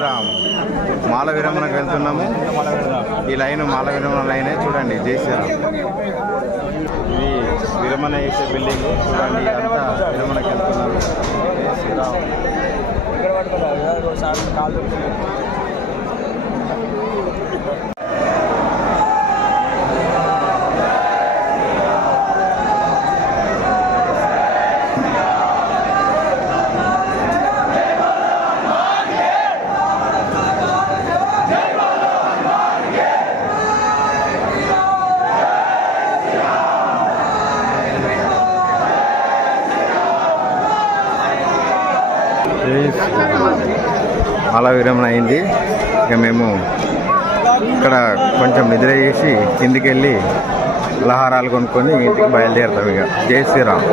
శ్రీరామ్ మాల విరమణకు వెళ్తున్నాము. ఈ లైన్ మాల విరమణ లైనే చూడండి జై శ్రీరామ్. ఇది విరమణ చేసే బిల్డింగ్ చూడండి అంతా విరమణకు వెళ్తున్నాము. జై శ్రీరామ్. అలా విరమణ అయింది. ఇక మేము ఇక్కడ కొంచెం నిద్ర చేసి కిందికి వెళ్ళి లహారాలు కొనుక్కొని ఇంటికి బయలుదేరుతాం ఇక. జై శ్రీరామ్.